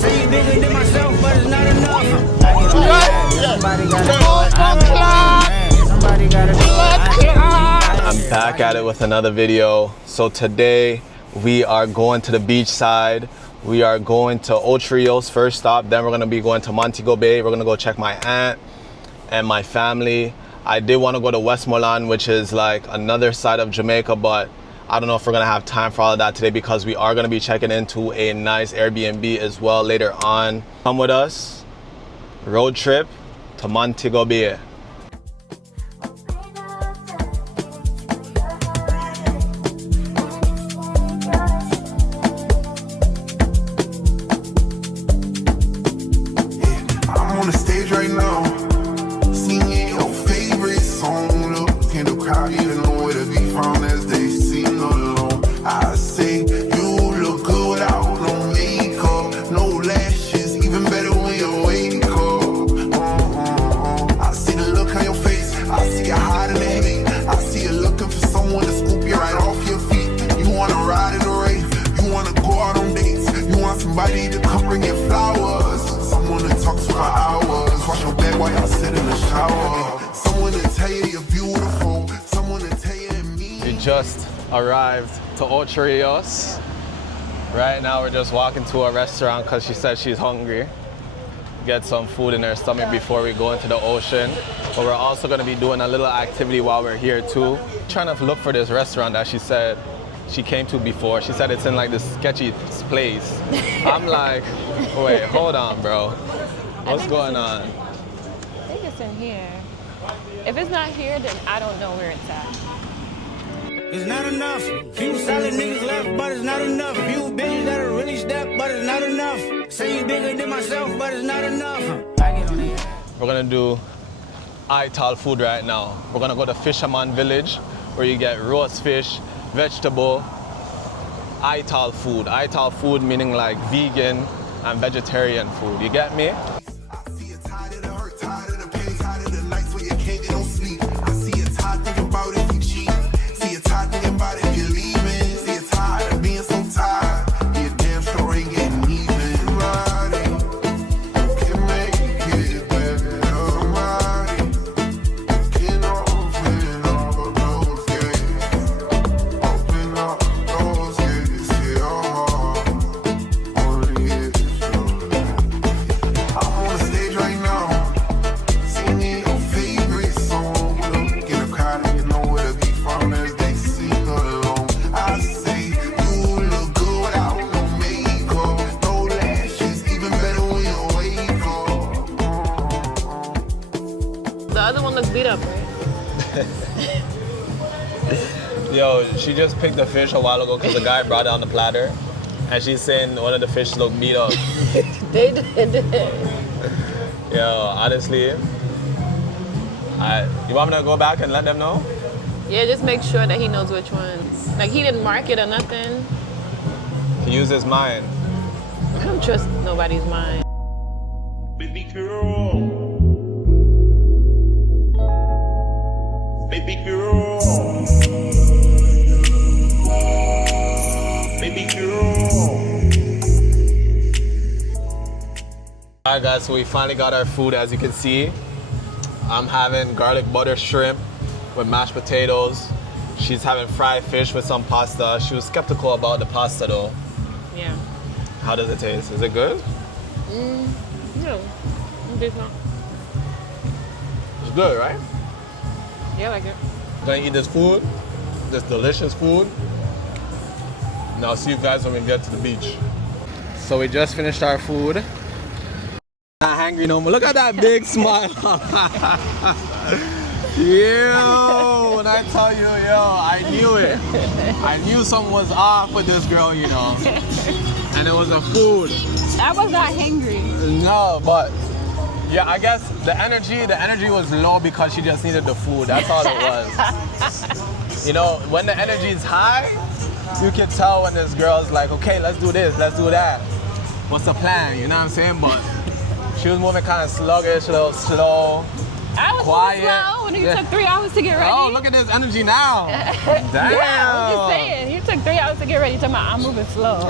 Say you bigger than myself, but it's not enough. Somebody gotta do it. I'm back at it with another video. So today we are going to the beach side. We are going to Ocho Rios first stop. Then we're gonna be going to Montego Bay. We're gonna go check my aunt and my family. I did want to go to Westmoreland, which is like another side of Jamaica, but I don't know if we're gonna have time for all of that today because we are gonna be checking into a nice Airbnb as well later on. Come with us, road trip to Montego Bay. I'm on the stage right now, singing your favorite song. Look in the crowd, even know where to be found as they sing along. I say you look good without no makeup, no lashes, even better when you wake up. I see the look on your face, I see you hiding the hate. I see you looking for someone to scoop you right off your feet. You wanna ride in the rave, you wanna go out on dates, you want somebody to come bring you flowers, someone to talk to for hours, wash your back while y'all sit in the shower, someone to tell you you're beautiful, someone to tell you it means. We just arrived to Ocho Rios. Right now we're just walking to a restaurant because she said she's hungry. Get some food in her stomach before we go into the ocean. But we're also going to be doing a little activity while we're here too. Trying to look for this restaurant that she said she came to before. She said it's in like this sketchy place. I'm like, wait, hold on, bro. What's going on? I think it's in here. If it's not here, then I don't know where it's at. It's not enough. Few solid niggas left, but it's not enough. Few bitches that'll really step, but it's not enough. Say you bigger than myself, but it's not enough. I get on the We're gonna do Ital food right now. We're gonna go to Fisherman village where you get roast fish, vegetable, Ital food. Ital food meaning like vegan and vegetarian food. You get me? I see you tired of the hurt, tired of the pain, tired of the nights where you can't get no sleep. I see you tired thinking about if you cheat. See you tired thinking about if you're leaving. See you tired of being so tired. Your damn sure ain't getting even. Somebody can make it better. Somebody can open all those gates. Open up those gates to your heart. Only it's yours. I'm on the stage right now, singing your favorite song. Look in the crowd and you know where to be from as they sing along. I say you look good without no makeup, no lashes, even better when you wake up. The other one looks beat up, right? Yo, she just picked the fish a while ago because the guy brought it on the platter. And she's saying one of the fish look beat up. They did. Yo, honestly, you want me to go back and let them know? Yeah, just make sure that he knows which ones. Like, he didn't mark it or nothing. He used his mind. I don't trust nobody's mind. Baby girl. Baby girl. Baby girl. Alright guys, so we finally got our food. As you can see, I'm having garlic butter shrimp with mashed potatoes. She's having fried fish with some pasta. She was skeptical about the pasta though. Yeah. How does it taste? Is it good? No. It's not. It's good, right? Yeah, I like it. Gonna eat this food, this delicious food. And I'll see you guys when we get to the beach. So we just finished our food. Not hungry no more. Look at that big smile. Yo, when I tell you, I knew it. I knew something was off with this girl, you know. And it was the food. I was not hungry. No, but yeah, I guess the energy was low because she just needed the food. That's all it was. You know, when the energy is high, you can tell when this girl's like, okay, let's do this, let's do that. What's the plan? You know what I'm saying? But she was moving kind of sluggish, a little slow. I was quiet. slow when you took 3 hours to get ready. Oh, look at this energy now. Damn. Yeah, I'm just saying. You took 3 hours to get ready. You're talking about I'm moving slow.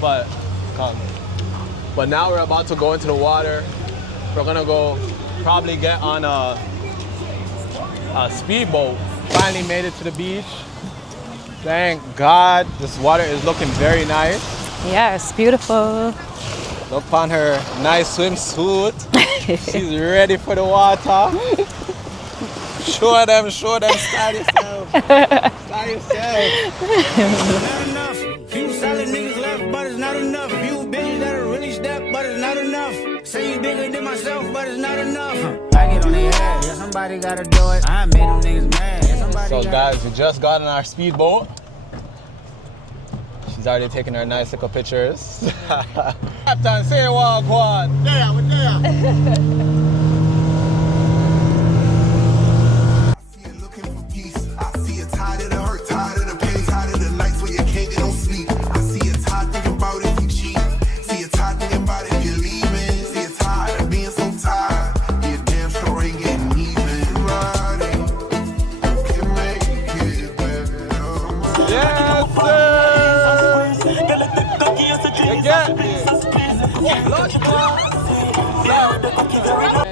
But Jamaican. But now we're about to go into the water. We're gonna go probably get on a speedboat. Finally made it to the beach. Thank God. This water is looking very nice. Yes, beautiful. Look upon her nice swimsuit. She's ready for the water. Show them, style yourself. Style yourself. Not enough. Few solid niggas left, but it's not enough. Few bitches that'll really step, but it's not enough. Say you bigger than myself, but it's not enough. I get on their ass, yeah, somebody gotta do it. I made them niggas mad. Yeah, So guys, we just got on our speedboat. She's already taking her nice little pictures. Captain, say what, quad. There, we're there.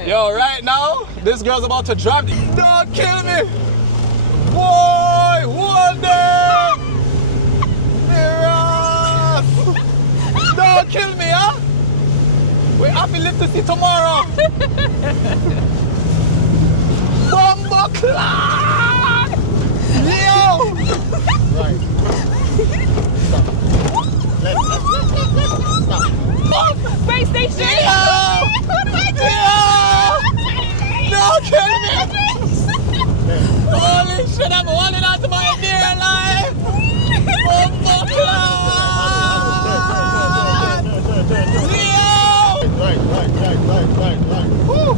Yo, right now, this girl's about to drop. Don't kill me! Boy, hold them! Mirrors! Don't kill me, huh? We have to live to see tomorrow. Bumbo clock! Yo! Right. Stop. Space station! Yo! Don't kill me! Holy shit, I'm holding on to my dear life! Bumbo clock! Yo! Right. Woo!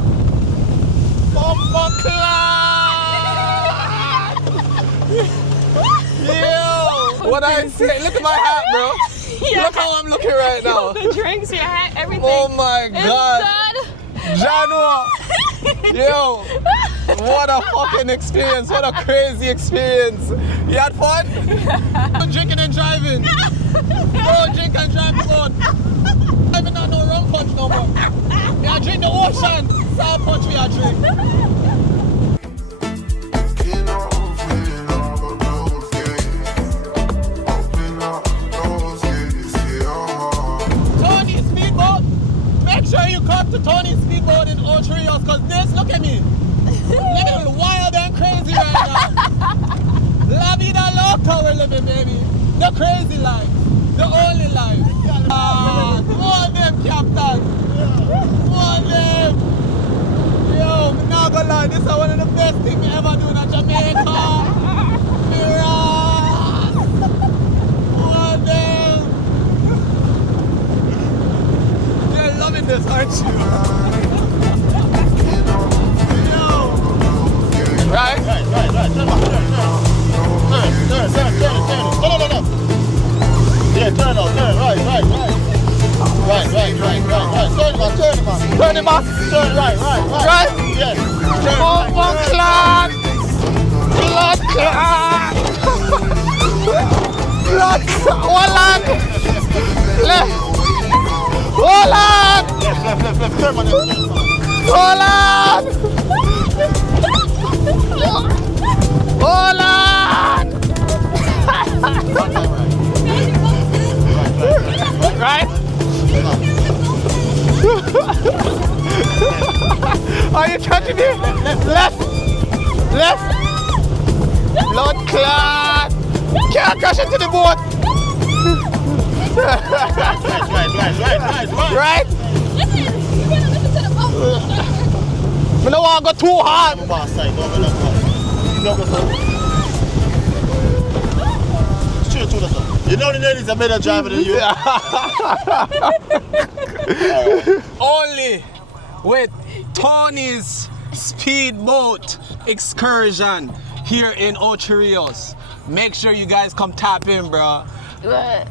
Bumbo clock! Yo! What I say? Look at my hat, bro. Yeah. Look how I'm looking right now. The drinks, your hat, everything. Oh my God. Janua. Yo, what a fucking experience. What a crazy experience. You had fun? Drinking and driving. Don't drink and drive the boat. I even not no rum punch no more. Yeah, drink the ocean. Sour punch we are drink. Tony Speedboat. Make sure you come to Tony Speedboat in Otrios, because this, look at me. Living wild and crazy right now. La vida loca we're living, baby. The crazy life. The only life. Come on them, Captain. Come on them. Yo, I'm not gonna lie, this is one of the best things we ever do in Jamaica. Mirrors. Come on them. You're loving this, aren't you? Right? Right. Turn. No. Yeah, turn out. Right. Turn him off. Turn right. Right? Yes. Bumbo clock! Blood clot! Blood clot! Holland! Left! Holland! Left. Turn man. Holland! Holland! Right? Are you catching me? Left! Blood clot! Can't crash into the boat! Right? Listen to the boat. I don't want to go too hard! You know the ladies are better driver than you. Only with Tony's Speedboat excursion here in Ocho Rios. Make sure you guys come tap in, bro.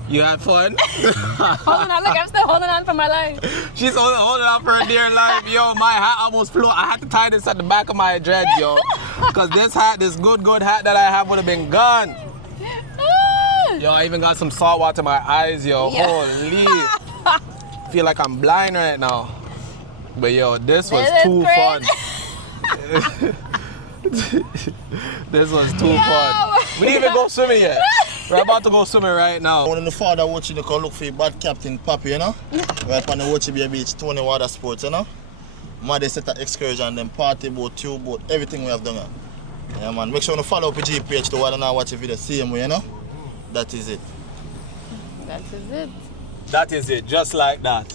You had fun? Holding on, look, I'm still holding on for my life. She's holding on for her dear life. Yo, my hat almost flew. I had to tie this at the back of my dreads, yo. Because this good hat that I have would have been gone. Yo, I even got some salt water in my eyes, yo. Yeah. Holy. I feel like I'm blind right now. But yo, this was This is too fun. This was too fun. We didn't even go swimming yet. We're about to go swimming right now. One of the father watching the call look for bad captain Papi, you know? Right on the Watchy Bay Beach, Tony Water Sports, you know? Mother set an excursion, then party boat, tube boat, everything we have done. Yeah, man. Make sure you follow up the GPH to watch the video same way, you know? That is it. That is it. That is it, just like that.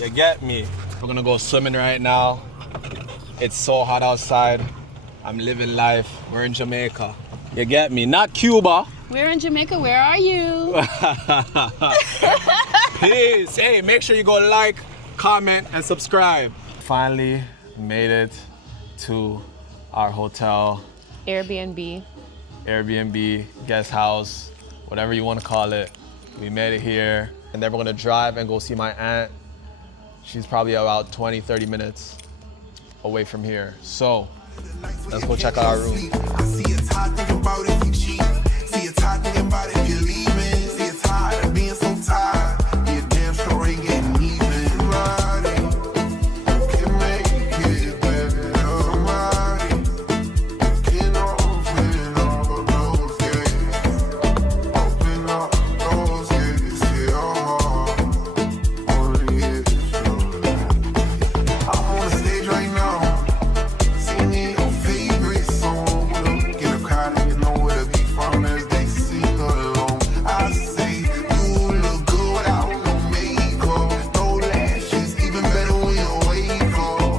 You get me? We're gonna go swimming right now. It's so hot outside. I'm living life. We're in Jamaica. You get me? Not Cuba. We're in Jamaica. Where are you? Peace. Hey, make sure you go like, comment, and subscribe. Finally made it to our hotel, Airbnb. Airbnb, guest house, whatever you want to call it. We made it here. And then we're gonna drive and go see my aunt. She's probably about 20, 30 minutes away from here. So let's go check out our room. I see it's hot, think about if you cheat. See it's hot, think about if you're leaving. See it's hot of being so tired. You're damn sure ain't getting even. Somebody can make it better. Somebody can open all those gates. Open up those gates to your heart. Only it's true. I'm on the stage right now, singing your favorite song. Look in the crowd and you know where to be from as they sing along. I say you look good without no makeup, no lashes, even better when you wake up.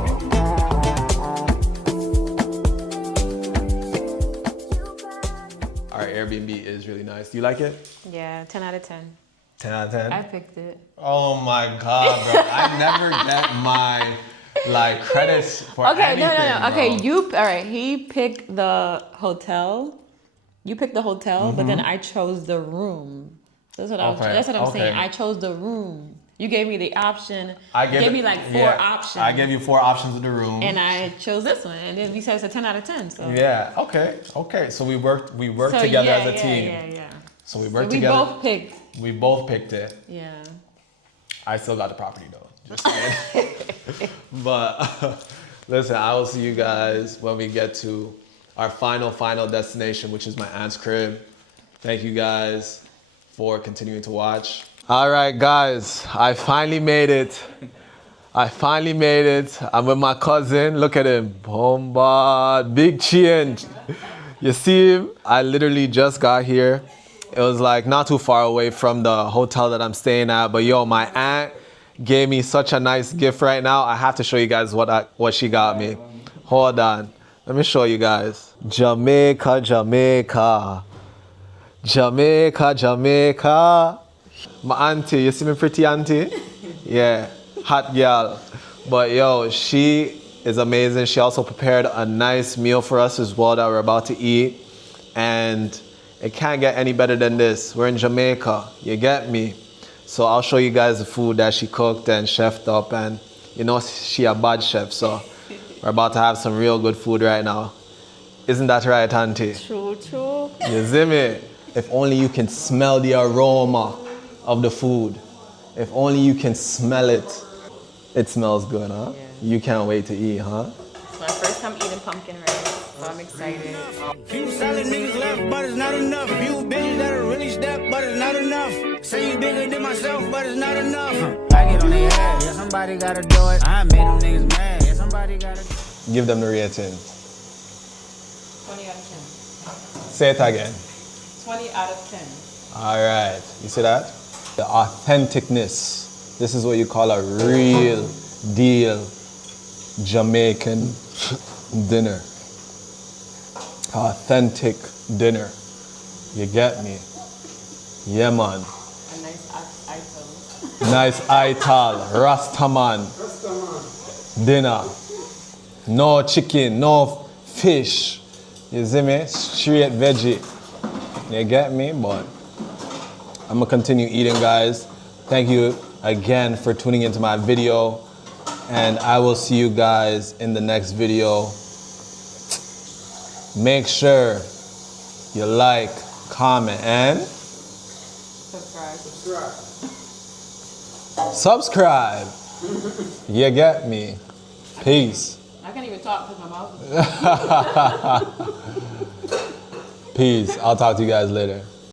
Our Airbnb is really nice. Do you like it? Yeah, 10 out of 10. 10 out of 10? I picked it. Oh my God, bro. I never get my credits for anything, Okay, bro. all right. He picked the hotel. You picked the hotel, but then I chose the room. That's what I'm saying. I chose the room. You gave me the option. You gave me like four options. I gave you 4 options of the room. And I chose this one, and then we said it's a 10 out of 10. So Yeah. Okay. So we worked together as a team. Yeah. So we worked We together. both picked. We both picked it. Yeah. I still got the property though. Just saying. But listen, I will see you guys when we get to our final destination, which is my aunt's crib. Thank you guys for continuing to watch. All right, guys, I finally made it. I'm with my cousin. Look at him. Bomba, big change. You see him? I literally just got here. It was like not too far away from the hotel that I'm staying at. But yo, my aunt gave me such a nice gift right now. I have to show you guys what she got me. Hold on. Let me show you guys. Jamaica. My auntie, you see me pretty auntie? Yeah, hot girl. But yo, she is amazing. She also prepared a nice meal for us as well that we're about to eat. And it can't get any better than this. We're in Jamaica, you get me? So I'll show you guys the food that she cooked and chefed up. And you know she a bad chef, so we're about to have some real good food right now. Isn't that right, auntie? True. You see me? If only you can smell the aroma of the food. If only you can smell it. It smells good, huh? Yeah. You can't wait to eat, huh? It's my first time eating pumpkin rice, so I'm excited. Few solid niggas left, but it's not enough. Few bitches that'll really step, but it's not enough. Say you bigger than myself, but it's not enough. I get on their ass, yeah, somebody gotta do it. I made them niggas mad, yeah, somebody gotta. Give them the rating. 20 out of 10. Say it again. 20 out of 10. All right. You see that? The authenticness. This is what you call a real deal Jamaican dinner. Authentic dinner. You get me? Yeah, man. A nice item. Nice ital, Rastaman dinner. No chicken, no fish. You see me? Straight veggie. You get me? But I'm gonna continue eating, guys. Thank you again for tuning into my video. And I will see you guys in the next video. Make sure you like, comment, and Subscribe. Subscribe. You get me. Peace. I can't even talk because my mouth is... Peace. I'll talk to you guys later.